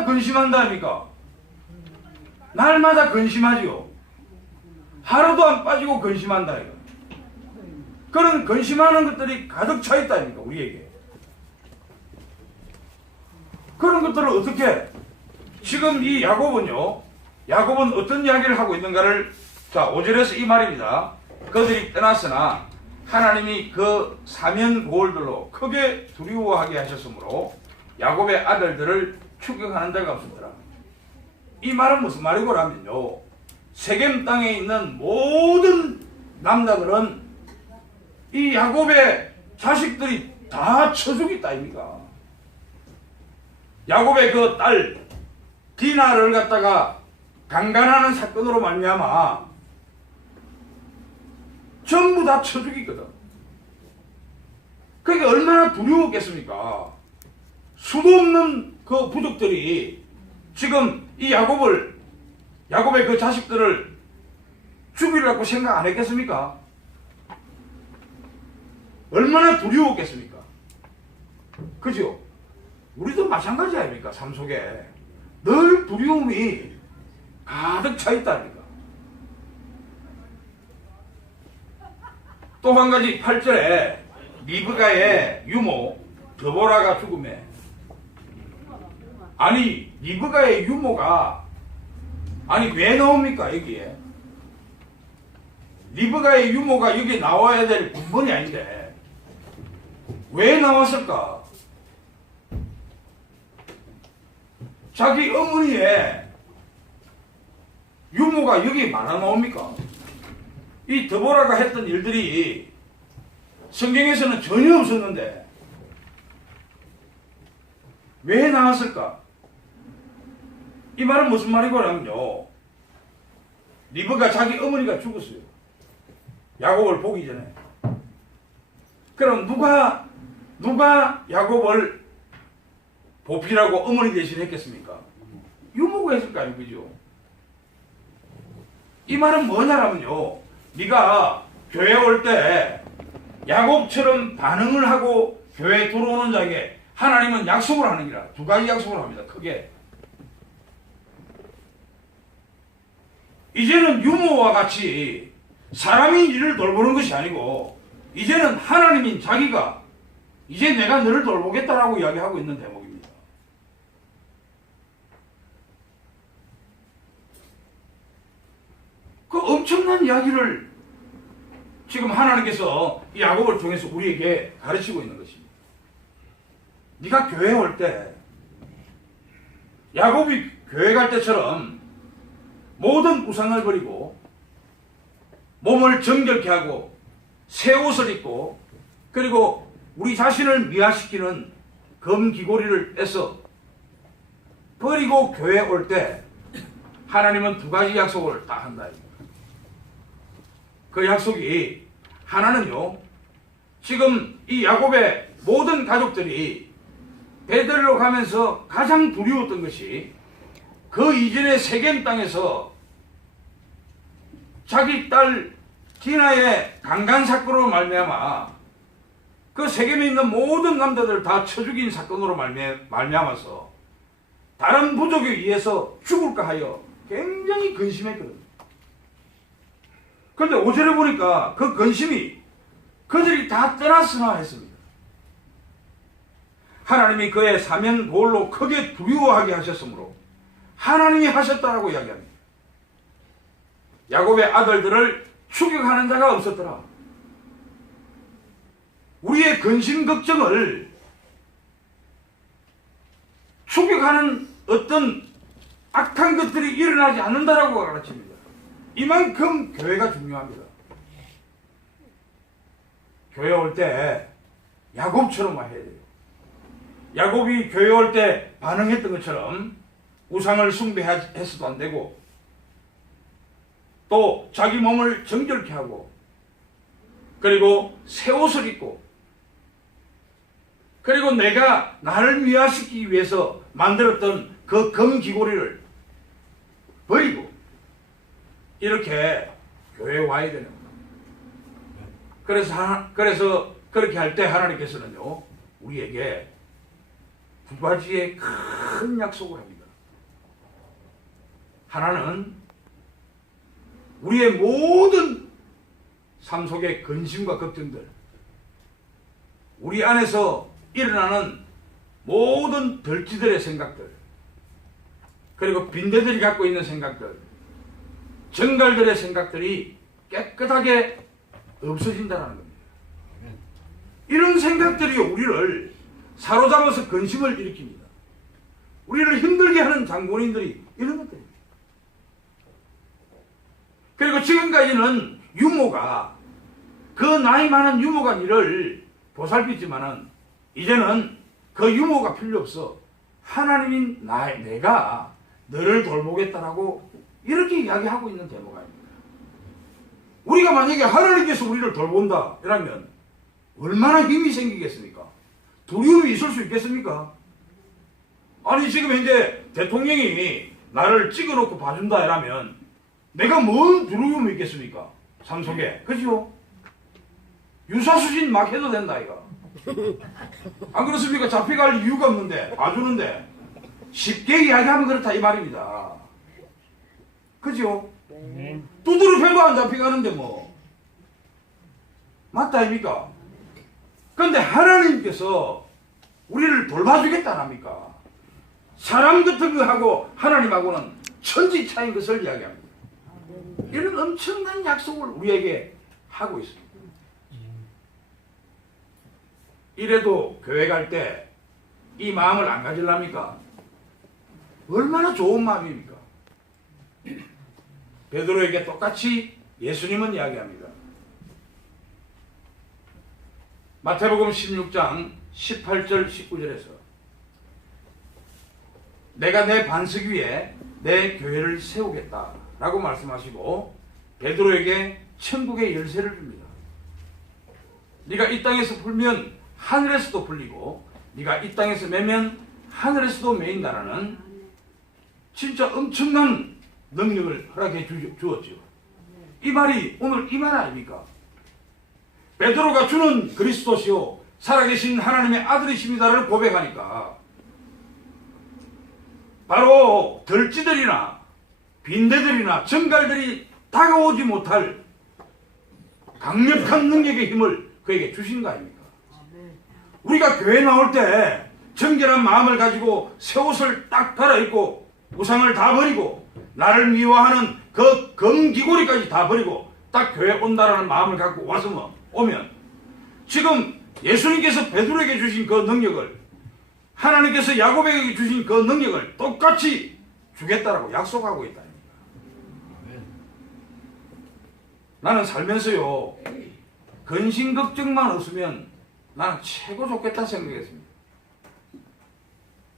날마다 근심한다 아닙니까? 날마다 근심하지요. 하루도 안 빠지고 근심한다 이거. 그런 근심하는 것들이 가득 차 있다 아닙니까? 우리에게. 그런 것들을 어떻게 지금 이 야곱은요, 야곱은 어떤 이야기를 하고 있는가를, 자 5절에서 이 말입니다. 그들이 떠났으나 하나님이 그 사면 고을들로 크게 두려워하게 하셨으므로 야곱의 아들들을 추격하는 자가 없었더라. 이 말은 무슨 말이고라면요, 세겜 땅에 있는 모든 남자들은 이 야곱의 자식들이 다 처죽있다 아닙니까? 야곱의 그 딸 디나를 갖다가 강간하는 사건으로 말미암아 전부 다 처죽이거든. 그러니까 얼마나 두려웠겠습니까? 수도 없는 그 부족들이 지금 이 야곱의 그 자식들을 죽이려고 생각 안 했겠습니까? 얼마나 두려웠겠습니까? 그죠? 우리도 마찬가지 아닙니까? 삶 속에 늘 두려움이 가득 차 있다니까. 또 한 가지 8절에 리브가의 유모 드보라가 죽음에, 아니 리브가의 유모가 아니 왜 나옵니까? 여기에 리브가의 유모가 여기 나와야 될 근본이 아닌데 왜 나왔을까? 자기 어머니의 유모가 여기 말아 나옵니까? 이 드보라가 했던 일들이 성경에서는 전혀 없었는데 왜 나왔을까? 이 말은 무슨 말이고라면요, 리브가 자기 어머니가 죽었어요. 야곱을 보기 전에. 그럼 누가 야곱을 보필하고 어머니 대신 했겠습니까? 유모가 했을 거 아니에요, 그죠? 이 말은 뭐냐라면요, 네가 교회 올 때 야곱처럼 반응을 하고 교회에 들어오는 자에게 하나님은 약속을 하는 기라. 두 가지 약속을 합니다. 크게. 이제는 유모와 같이 사람이 이를 돌보는 것이 아니고 이제는 하나님인 자기가 이제 내가 너를 돌보겠다라고 이야기하고 있는 대목입니다. 그 엄청난 이야기를 지금 하나님께서 이 야곱을 통해서 우리에게 가르치고 있는 것입니다. 네가 교회 올 때 야곱이 교회 갈 때처럼 모든 우상을 버리고 몸을 정결케 하고 새 옷을 입고 그리고 우리 자신을 미화시키는 금귀고리를 떼서 버리고 교회 올 때 하나님은 두 가지 약속을 다 한다. 그 약속이 하나는요, 지금 이 야곱의 모든 가족들이 베들레로 가면서 가장 두려웠던 것이 그 이전의 세겜 땅에서 자기 딸 디나의 강간 사건으로 말미암아 그 세겜에 있는 모든 남자들 다 쳐 죽인 사건으로 말미암아서 다른 부족에 의해서 죽을까 하여 굉장히 근심했거든요. 그런데 5절에 보니까 그 근심이 그들이 다 떠났으나 했습니다. 하나님이 그의 사면 고을로 크게 두려워하게 하셨으므로 하나님이 하셨다라고 이야기합니다. 야곱의 아들들을 추격하는 자가 없었더라. 우리의 근심 걱정을 추격하는 어떤 악한 것들이 일어나지 않는다라고 가르칩니다. 이만큼 교회가 중요합니다. 교회 올 때 야곱처럼 해야 돼요. 야곱이 교회 올 때 반응했던 것처럼 우상을 숭배해서도 안 되고 또 자기 몸을 정결케 하고 그리고 새 옷을 입고 그리고 내가 나를 미화시키기 위해서 만들었던 그 금귀고리를 버리고 이렇게 교회에 와야 되는 겁니다. 그래서 그렇게 할 때 하나님께서는요, 우리에게 두 가지의 큰 약속을 합니다. 하나는 우리의 모든 삶 속의 근심과 걱정들, 우리 안에서 일어나는 모든 덜지들의 생각들, 그리고 빈대들이 갖고 있는 생각들, 정갈들의 생각들이 깨끗하게 없어진다는 겁니다. 이런 생각들이 우리를 사로잡아서 근심을 일으킵니다. 우리를 힘들게 하는 장본인들이 이런 것들입니다. 그리고 지금까지는 유모가, 그 나이 많은 유모가 니를 보살피지만은 이제는 그 유모가 필요 없어. 하나님인 내가 너를 돌보겠다라고 이렇게 이야기하고 있는 대목이 아닙니다. 우리가 만약에 하나님께서 우리를 돌본다 이러면 얼마나 힘이 생기겠습니까? 두려움이 있을 수 있겠습니까? 아니 지금 현재 대통령이 나를 찍어놓고 봐준다 이러면 내가 뭔 두려움이 있겠습니까? 삶 속에. 그죠? 유사수진 막 해도 된다 이거. 안 그렇습니까? 잡혀갈 이유가 없는데 봐주는데 쉽게 이야기하면 그렇다 이 말입니다. 그죠? 두드러 패도 안 잡혀가는데 뭐 맞다 아닙니까? 그런데 하나님께서 우리를 돌봐주겠다 합니까? 사람 같은 거 하고 하나님하고는 천지 차이인 것을 이야기합니다. 이런 엄청난 약속을 우리에게 하고 있습니다. 이래도 교회 갈 때 이 마음을 안 가지랍니까? 얼마나 좋은 마음입니까? 베드로에게 똑같이 예수님은 이야기합니다. 마태복음 16장 18절 19절에서 내가 내 반석 위에 내 교회를 세우겠다 라고 말씀하시고 베드로에게 천국의 열쇠를 줍니다. 네가 이 땅에서 풀면 하늘에서도 풀리고 네가 이 땅에서 매면 하늘에서도 매인다라는 진짜 엄청난 능력을 허락해 주었죠. 이 말이 오늘 이 말 아닙니까? 베드로가 주는 그리스도시요 살아계신 하나님의 아들이십니다를 고백하니까 바로 덜지들이나 빈대들이나 정갈들이 다가오지 못할 강력한 능력의 힘을 그에게 주신 거 아닙니까? 우리가 교회 나올 때 정결한 마음을 가지고 새 옷을 딱 갈아입고 우상을 다 버리고 나를 미워하는 그 금기고리까지 다 버리고 딱 교회 온다라는 마음을 갖고 와서 오면 지금 예수님께서 베드로에게 주신 그 능력을 하나님께서 야곱에게 주신 그 능력을 똑같이 주겠다라고 약속하고 있다. 나는 살면서요 근심 걱정만 없으면 나는 최고 좋겠다 생각했습니다.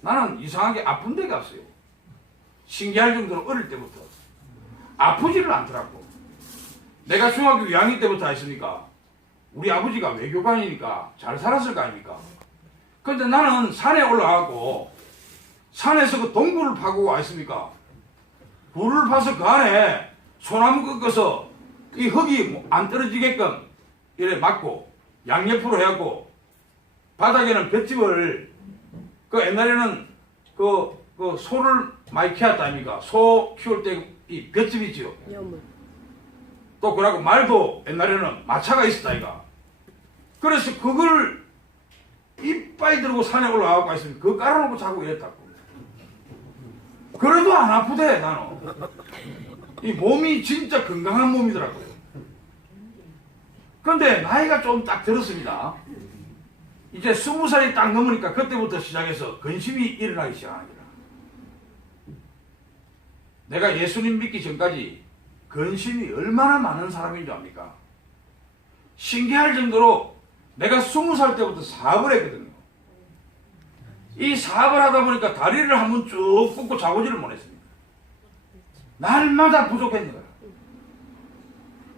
나는 이상하게 아픈 데가 없어요. 신기할 정도로 어릴 때부터 아프지를 않더라고. 내가 중학교 2학년 때부터 했으니까 우리 아버지가 외교관이니까 잘 살았을 거 아닙니까? 근데 나는 산에 올라가고 산에서 그 동굴을 파고 와 있습니까? 불을 파서 그 안에 소나무 꺾어서 이 흙이 안 떨어지게끔 이래 막고 양옆으로 해갖고 바닥에는 볏짚을 그 옛날에는 그 소를 많이 키웠다 아닙니까? 소 키울 때 이 볏짚 있죠. 또 그러고 말도 옛날에는 마차가 있었다 이가. 그래서 그걸 이빨 들고 산에 올라가고 있으면 그거 깔아놓고 자고 이랬다고. 그래도 안 아프대 나는. 이 몸이 진짜 건강한 몸이더라고요. 그런데 나이가 좀 딱 들었습니다. 이제 20살이 딱 넘으니까 그때부터 시작해서 근심이 일어나기 시작합니다. 내가 예수님 믿기 전까지 근심이 얼마나 많은 사람인 줄 압니까? 신기할 정도로 내가 20살 때부터 사업을 했거든요. 이 사업을 하다 보니까 다리를 한번 쭉 뻗고 자고지를 못했습니다. 날마다 부족했는 거예요.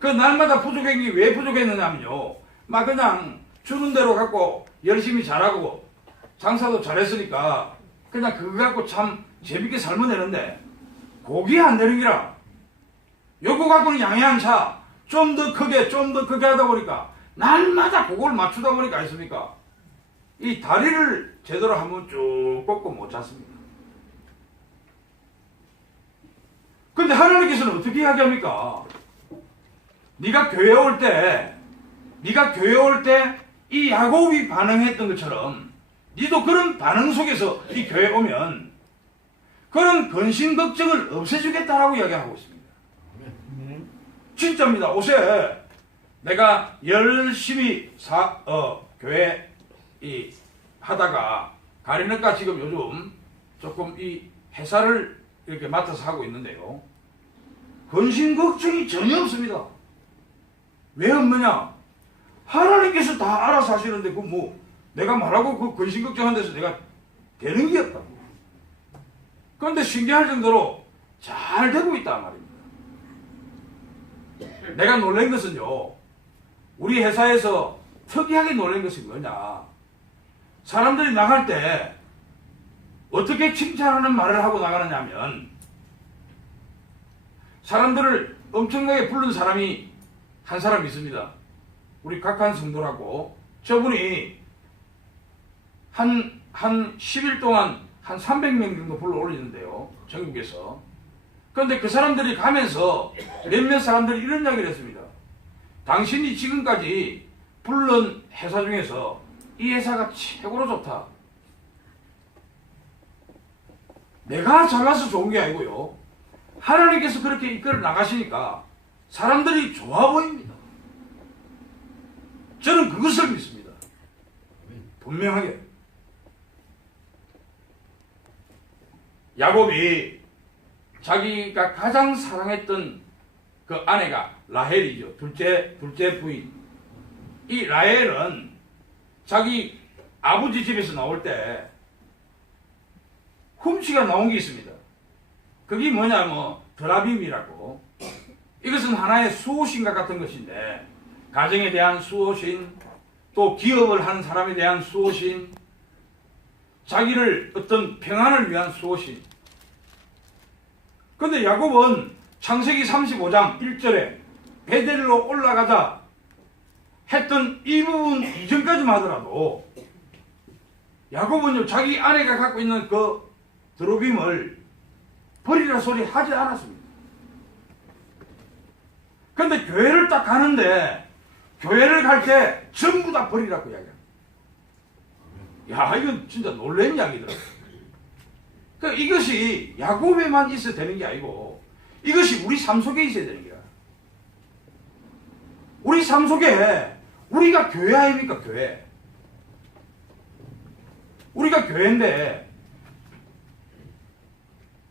그 날마다 부족한 게 왜 부족했느냐면요. 막 그냥 주는 대로 갖고 열심히 잘하고 장사도 잘했으니까 그냥 그거 갖고 참 재밌게 살면 되는데 고기 안 되는 기라. 요거 갖고는 양해한 차 좀 더 크게 좀 더 크게 하다 보니까 날마다 그걸 맞추다 보니까 있습니까? 이 다리를 제대로 한번 쭉 뻗고 못 잤습니다. 하나님께서는 어떻게 이야기합니까? 네가 교회 올 때 이 야곱이 반응했던 것처럼 니도 그런 반응 속에서 이 교회 오면 그런 근심 걱정을 없애주겠다라고 이야기하고 있습니다. 진짜입니다. 옷에 내가 열심히 교회 하다가 가리니까 지금 요즘 조금 이 회사를 이렇게 맡아서 하고 있는데요. 근심 걱정이 전혀 없습니다. 왜 없느냐? 하나님께서 다 알아서 하시는데 그 뭐 내가 말하고 그 근심 걱정한 데서 내가 되는 게 없다고. 그런데 신기할 정도로 잘 되고 있단 말입니다. 내가 놀란 것은요, 우리 회사에서 특이하게 놀란 것이 뭐냐, 사람들이 나갈 때 어떻게 칭찬하는 말을 하고 나가느냐 하면, 사람들을 엄청나게 부른 사람이 한 사람 있습니다. 우리 각한 성도라고. 저분이 한 10일 동안 한 300명 정도 불러 올리는데요, 전국에서. 그런데 그 사람들이 가면서 몇몇 사람들이 이런 이야기를 했습니다. 당신이 지금까지 불른 회사 중에서 이 회사가 최고로 좋다. 내가 잘나서 좋은 게 아니고요, 하나님께서 그렇게 이끌어 나가시니까 사람들이 좋아 보입니다. 저는 그것을 믿습니다. 분명하게. 야곱이 자기가 가장 사랑했던 그 아내가 라헬이죠. 둘째 부인. 이 라헬은 자기 아버지 집에서 나올 때 훔치가 나온 게 있습니다. 그게 뭐냐면 드라빔이라고. 이것은 하나의 수호신과 같은 것인데, 가정에 대한 수호신, 또 기업을 하는 사람에 대한 수호신, 자기를 어떤 평안을 위한 수호신. 그런데 야곱은 창세기 35장 1절에 베델로 올라가자 했던 이 부분 이전까지만 하더라도 야곱은요, 자기 아내가 갖고 있는 그 드로빔을 버리라 소리 하지 않았습니다. 그런데 교회를 딱 가는데, 교회를 갈 때 전부 다 버리라고 이야기합니다. 야, 이건 진짜 놀라운 이야기더라고요. 그러니까 이것이 야곱에만 있어야 되는 게 아니고, 이것이 우리 삶 속에 있어야 되는 거야. 우리 삶 속에, 우리가 교회 아닙니까, 교회. 우리가 교회인데,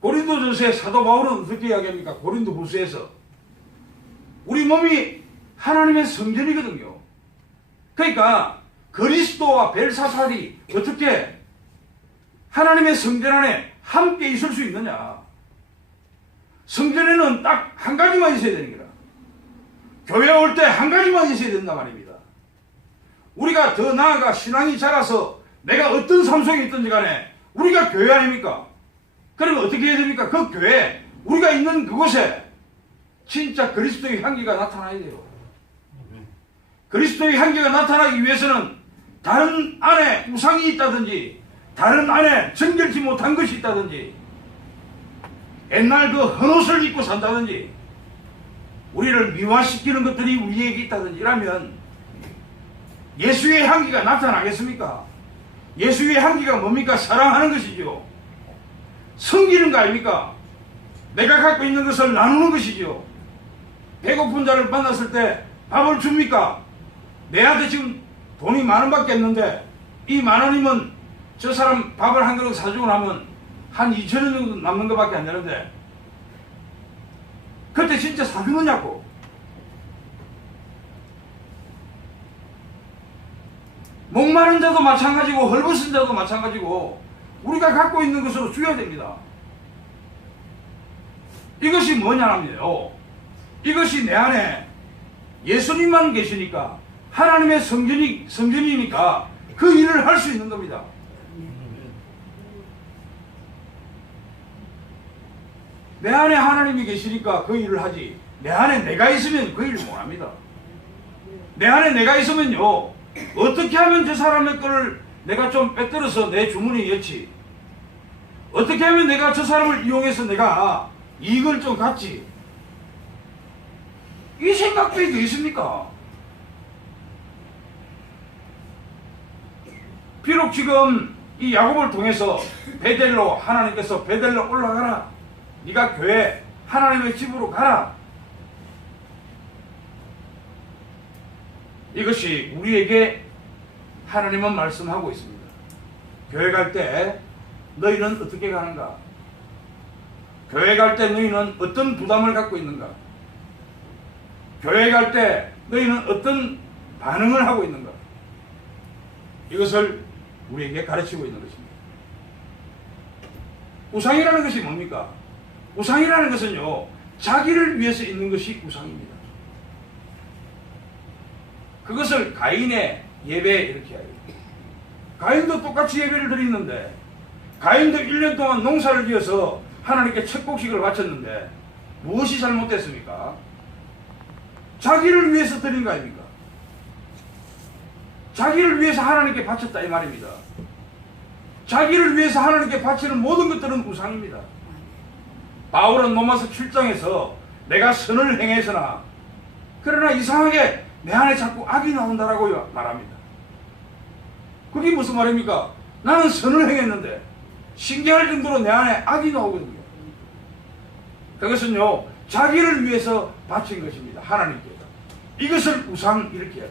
고린도전서에 사도 바울은 어떻게 이야기합니까? 고린도후서에서 우리 몸이 하나님의 성전이거든요. 그러니까 그리스도와 벨사살이 어떻게 하나님의 성전 안에 함께 있을 수 있느냐? 성전에는 딱 한 가지만 있어야 되는 거라. 교회 올 때 한 가지만 있어야 된단 말입니다. 우리가 더 나아가 신앙이 자라서 내가 어떤 삶 속에 있든지 간에 우리가 교회 아닙니까? 그러면 어떻게 해야 됩니까? 그 교회, 우리가 있는 그곳에 진짜 그리스도의 향기가 나타나야 돼요. 그리스도의 향기가 나타나기 위해서는 다른 안에 우상이 있다든지, 다른 안에 정결치 못한 것이 있다든지, 옛날 그 헌옷을 입고 산다든지, 우리를 미화시키는 것들이 우리에게 있다든지 이라면 예수의 향기가 나타나겠습니까? 예수의 향기가 뭡니까? 사랑하는 것이죠. 섬기는 거 아닙니까? 내가 갖고 있는 것을 나누는 것이죠. 배고픈 자를 만났을 때 밥을 줍니까? 내한테 지금 돈이 10,000원밖에 없는데 이 10,000원이면 저 사람 밥을 한 그릇 사주고 나면 한 2,000원 정도 남는 것밖에 안 되는데 그때 진짜 사주느냐고. 목마른 자도 마찬가지고 헐벗은 자도 마찬가지고 우리가 갖고 있는 것으로 줘야 됩니다. 이것이 뭐냐면요, 이것이 내 안에 예수님만 계시니까 하나님의 성전이니까 그 일을 할 수 있는 겁니다. 내 안에 하나님이 계시니까 그 일을 하지, 내 안에 내가 있으면 그 일을 못합니다. 내 안에 내가 있으면요, 어떻게 하면 저 사람의 거를 내가 좀 빼들어서 내 주머니에 넣지, 어떻게 하면 내가 저 사람을 이용해서 내가 이익을 좀 갖지. 이 생각들이 더 있습니까? 비록 지금 이 야곱을 통해서 베델로, 하나님께서 베델로 올라가라, 네가 교회 하나님의 집으로 가라, 이것이 우리에게 하나님은 말씀하고 있습니다. 교회 갈 때 너희는 어떻게 가는가? 교회 갈 때 너희는 어떤 부담을 갖고 있는가? 교회 갈 때 너희는 어떤 반응을 하고 있는가? 이것을 우리에게 가르치고 있는 것입니다. 우상이라는 것이 뭡니까? 우상이라는 것은요, 자기를 위해서 있는 것이 우상입니다. 그것을 가인의 예배 이렇게 해요. 가인도 똑같이 예배를 드리는데, 가인도 1년 동안 농사를 지어서 하나님께 책곡식을 바쳤는데 무엇이 잘못됐습니까? 자기를 위해서 드린 거 아닙니까? 자기를 위해서 하나님께 바쳤다 이 말입니다. 자기를 위해서 하나님께 바치는 모든 것들은 우상입니다. 바울은 로마서 7장에서 내가 선을 행해서나 그러나 이상하게 내 안에 자꾸 악이 나온다라고 말합니다. 그게 무슨 말입니까? 나는 선을 행했는데 신기할 정도로 내 안에 악이 나오거든요. 그것은요, 자기를 위해서 바친 것입니다. 하나님께서. 이것을 우상 이렇게 해요.